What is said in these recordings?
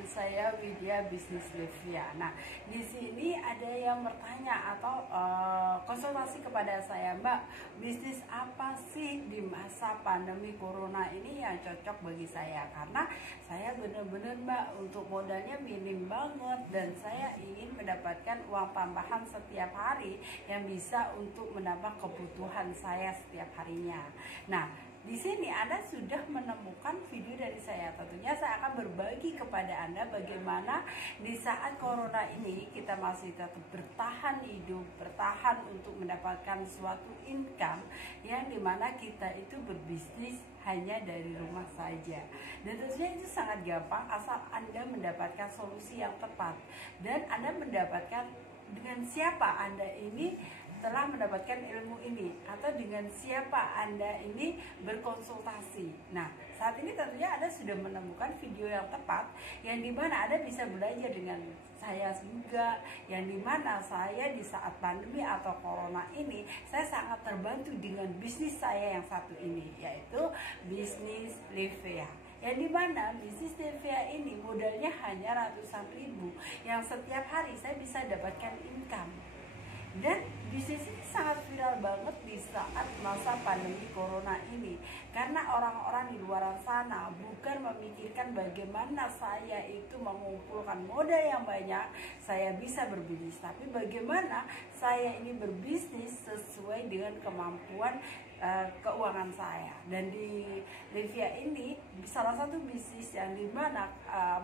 dengan saya Widya Bisnis Livia. Nah, di sini ada yang bertanya atau konsultasi kepada saya, Mbak, bisnis apa sih di masa pandemi corona ini yang cocok bagi saya? Karena saya benar-benar, Mbak, untuk modalnya minim banget dan saya ingin mendapatkan uang tambahan setiap hari yang bisa untuk menambah kebutuhan saya setiap harinya. Nah, di sini Anda sudah menemukan video dari saya. Tentunya saya akan berbagi kepada Anda bagaimana di saat corona ini kita masih tetap bertahan hidup, bertahan untuk mendapatkan suatu income yang dimana kita itu berbisnis hanya dari rumah saja. Dan tentunya itu sangat gampang asal Anda mendapatkan solusi yang tepat dan Anda mendapatkan dengan siapa Anda ini telah mendapatkan ilmu ini atau dengan siapa Anda ini berkonsultasi. Nah, saat ini tentunya Anda sudah menemukan video yang tepat yang dimana Anda bisa belajar dengan saya juga, yang dimana saya di saat pandemi atau corona ini saya sangat terbantu dengan bisnis saya yang satu ini, yaitu bisnis Livia. Yang dimana bisnis Livia ini modalnya hanya ratusan ribu yang setiap hari saya bisa dapatkan income. Dan bisnis ini sangat viral banget di saat masa pandemi corona ini, karena orang-orang di luar sana bukan memikirkan bagaimana saya itu mengumpulkan modal yang banyak saya bisa berbisnis, tapi bagaimana saya ini berbisnis sesuai dengan kemampuan keuangan saya. Dan di Livia ini salah satu bisnis yang dimana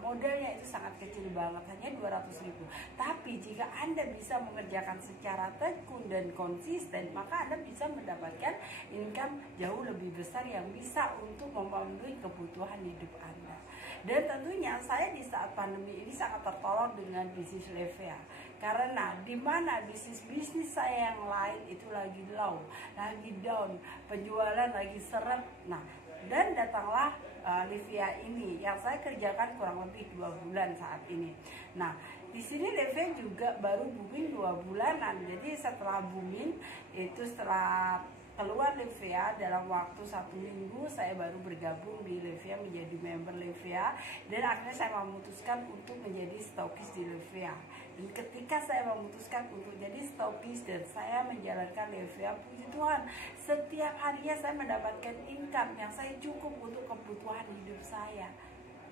modalnya itu sangat kecil banget, hanya 200 ribu. Tapi jika Anda bisa mengerjakan secara tekun dan konsisten, maka Anda bisa mendapatkan income jauh lebih besar yang bisa untuk memenuhi kebutuhan hidup Anda. Dan tentunya saya di saat pandemi ini sangat tertolong dengan bisnis Livia, karena dimana bisnis saya yang lain itu lagi low, lagi down, penjualan lagi seret. Nah, dan datanglah Livia ini yang saya kerjakan kurang lebih 2 bulan saat ini. Nah, di sini Livia juga baru booming 2 bulanan. Jadi setelah booming itu, setelah keluar Livia dalam waktu 1 minggu, saya baru bergabung di Livia menjadi member Livia, dan akhirnya saya memutuskan untuk menjadi stokis di Livia. Dan ketika saya memutuskan untuk jadi stokis dan saya menjalankan Livia, puji Tuhan, setiap harinya saya mendapatkan income yang saya cukup untuk kebutuhan hidup saya,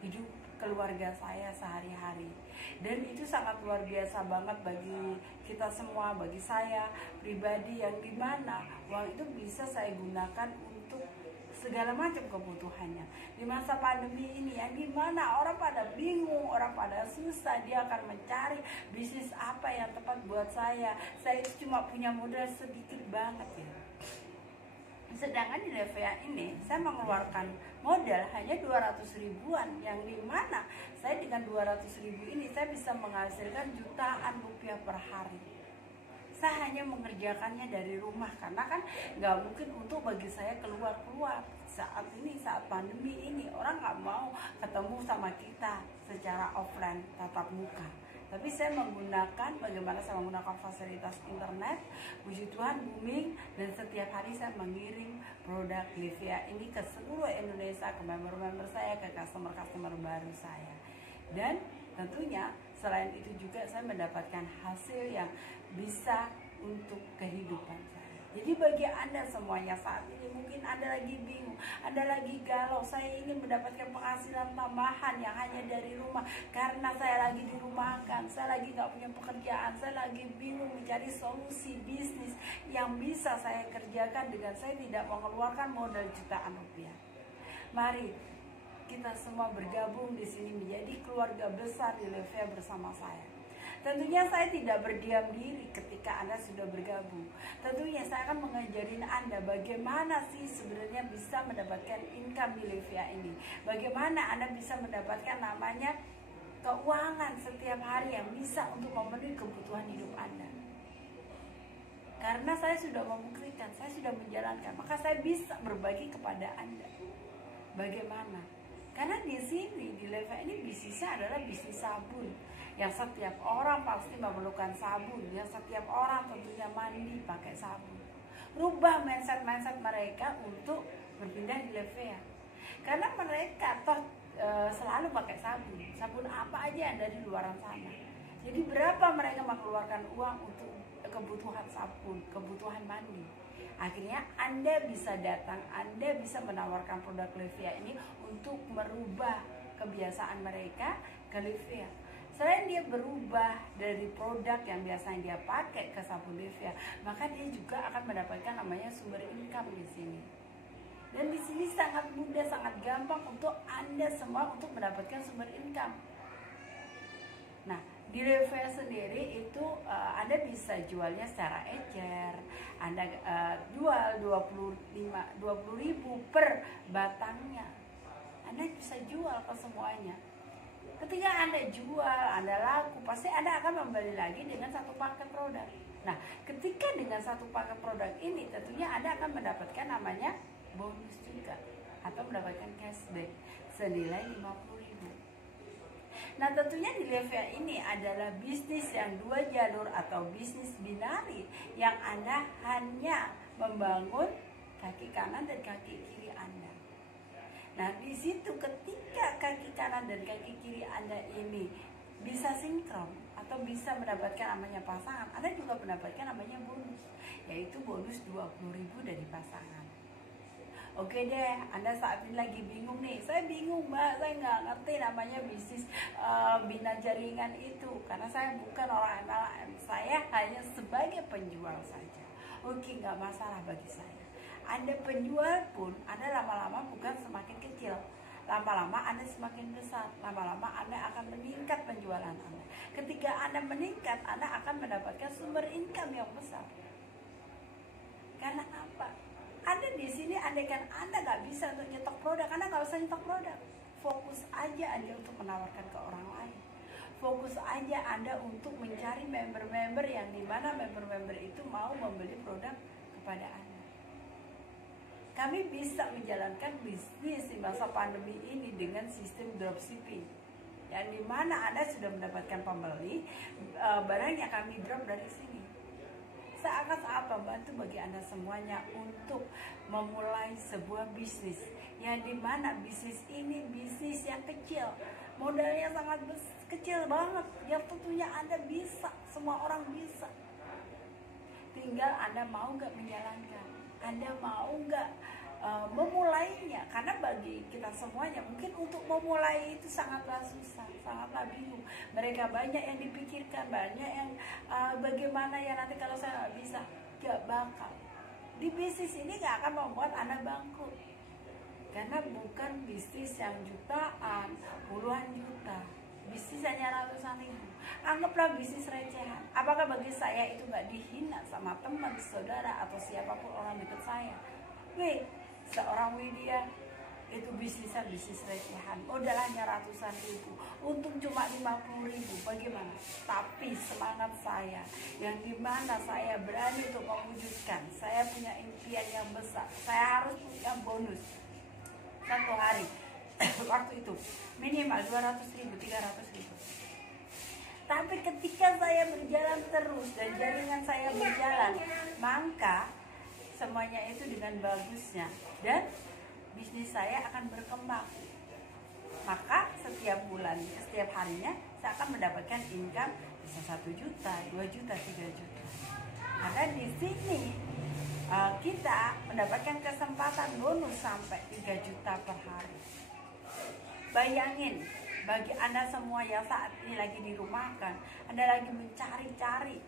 hidup keluarga saya sehari-hari. Dan itu sangat luar biasa banget bagi kita semua, bagi saya pribadi, yang dimana uang itu bisa saya gunakan untuk segala macam kebutuhannya di masa pandemi ini, yang dimana orang pada bingung, orang pada susah, dia akan mencari bisnis apa yang tepat buat saya. Saya itu cuma punya modal sedikit banget ya. Sedangkan di Livia ini saya mengeluarkan modal hanya 200 ribuan, yang dimana saya dengan 200 ribu ini saya bisa menghasilkan jutaan rupiah per hari. Saya hanya mengerjakannya dari rumah, karena kan nggak mungkin untuk bagi saya keluar saat ini, saat pandemi ini orang nggak mau ketemu sama kita secara offline, tatap muka. Tapi saya menggunakan, bagaimana saya menggunakan fasilitas internet, puji Tuhan booming, dan setiap hari saya mengirim produk Livia ini ke seluruh Indonesia, ke member-member saya, ke customer-customer baru saya. Dan tentunya selain itu juga saya mendapatkan hasil yang bisa untuk kehidupan saya. Jadi bagi Anda semuanya saat ini, mungkin Anda lagi bingung, Anda lagi galau, saya ingin mendapatkan penghasilan tambahan yang hanya dari rumah, karena saya lagi dirumahkan, saya lagi nggak punya pekerjaan, saya lagi bingung mencari solusi bisnis yang bisa saya kerjakan dengan saya tidak mengeluarkan modal jutaan rupiah. Mari kita semua bergabung di sini menjadi keluarga besar di Livia bersama saya. Tentunya saya tidak berdiam diri ketika Anda sudah bergabung. Tentunya saya akan mengajarin Anda bagaimana sih sebenarnya bisa mendapatkan income di Livia ini. Bagaimana Anda bisa mendapatkan namanya keuangan setiap hari yang bisa untuk memenuhi kebutuhan hidup Anda. Karena saya sudah membuktikan, saya sudah menjalankan, maka saya bisa berbagi kepada Anda. Bagaimana? Karena di sini di Livia ini bisnisnya adalah bisnis sabun, yang setiap orang pasti memerlukan sabun, yang setiap orang tentunya mandi pakai sabun. Rubah mindset mereka untuk berpindah di Livia, karena mereka toh selalu selalu pakai sabun. Sabun apa aja yang dari luaran sana. Jadi berapa mereka mengeluarkan uang untuk kebutuhan sabun, kebutuhan mandi. Akhirnya Anda bisa datang, Anda bisa menawarkan produk Livia ini untuk merubah kebiasaan mereka ke Livia. Selain dia berubah dari produk yang biasanya dia pakai ke sabun Livia, maka dia juga akan mendapatkan namanya sumber income di sini. Dan di sini sangat mudah, sangat gampang untuk Anda semua untuk mendapatkan sumber income. Nah, di Livia sendiri itu Anda bisa jualnya secara ecer. Anda jual 20.000 per batangnya. Anda bisa jual ke semuanya. Ketika Anda jual, Anda laku, pasti Anda akan membeli lagi dengan satu paket produk. Nah, ketika dengan satu paket produk ini, tentunya Anda akan mendapatkan namanya bonus juga, atau mendapatkan cashback senilai 50.000. Nah, tentunya di Livia ini adalah bisnis yang 2 jalur atau bisnis binari yang Anda hanya membangun kaki kanan dan kaki kiri Anda. Nah, di situ ketika kaki kanan dan kaki kiri Anda ini bisa sinkron atau bisa mendapatkan namanya pasangan, Anda juga mendapatkan namanya bonus, yaitu bonus 20.000 dari pasangan. Oke deh, Anda saat ini lagi bingung nih. Saya bingung Mbak, saya nggak ngerti namanya bisnis bina jaringan itu, karena saya bukan orang MLM, saya hanya sebagai penjual saja. Oke, nggak masalah bagi saya. Anda penjual pun, Anda lama-lama bukan semakin kecil, lama-lama Anda semakin besar, lama-lama Anda akan meningkat penjualan Anda. Ketika Anda meningkat, Anda akan mendapatkan sumber income yang besar. Karena apa? Anda di sini, andaikan Anda nggak bisa untuk nyetok produk, Anda nggak usah nyetok produk. Fokus aja Anda untuk menawarkan ke orang lain. Fokus aja Anda untuk mencari member-member yang dimana member-member itu mau membeli produk kepada Anda. Kami bisa menjalankan bisnis di masa pandemi ini dengan sistem dropshipping, yang dimana Anda sudah mendapatkan pembeli, barangnya kami drop dari sini. Sangat membantu bagi Anda semuanya untuk memulai sebuah bisnis, yang dimana bisnis ini bisnis yang kecil, modalnya sangat kecil banget, yang tentunya Anda bisa, semua orang bisa. Tinggal Anda mau nggak menjalankan, Anda mau nggak memulainya. Karena bagi kita semuanya mungkin untuk memulai itu sangatlah susah, sangatlah bingung. Mereka banyak yang dipikirkan, banyak yang bagaimana ya nanti kalau saya nggak bisa. Gak bakal. Di bisnis ini gak akan membuat Anda bangkrut, karena bukan bisnis yang jutaan, puluhan juta. Bisnis hanya ratusan ribu. Anggaplah bisnis recehan. Apakah bagi saya itu gak dihina sama teman, saudara, atau siapapun orang dekat saya? Seorang Widya itu bisnisnya bisnis recehan, modalnya ratusan ribu, untung cuma 50.000, bagaimana? Tapi semangat saya, yang dimana saya berani untuk mewujudkan, saya punya impian yang besar, saya harus punya bonus satu hari waktu itu minimal 200.000, 300.000. Tapi ketika saya berjalan terus dan jaringan saya berjalan, maka semuanya itu dengan bagusnya dan bisnis saya akan berkembang. Maka setiap bulan, setiap harinya saya akan mendapatkan income bisa 1 juta, 2 juta, 3 juta. Karena di sini kita mendapatkan kesempatan bonus sampai 3 juta per hari. Bayangin, bagi Anda semua yang saat ini lagi dirumahkan, Anda lagi mencari-cari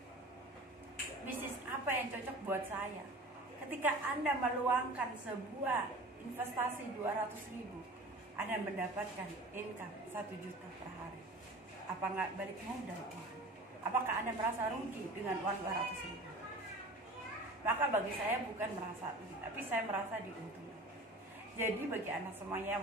bisnis apa yang cocok buat saya. Ketika Anda meluangkan sebuah investasi 200.000, Anda mendapatkan income 1 juta per hari. Apa nggak balik modal? Apakah Anda merasa rugi dengan uang 200.000? Maka bagi saya bukan merasa rugi, tapi saya merasa diuntungkan. Jadi bagi Anda semuanya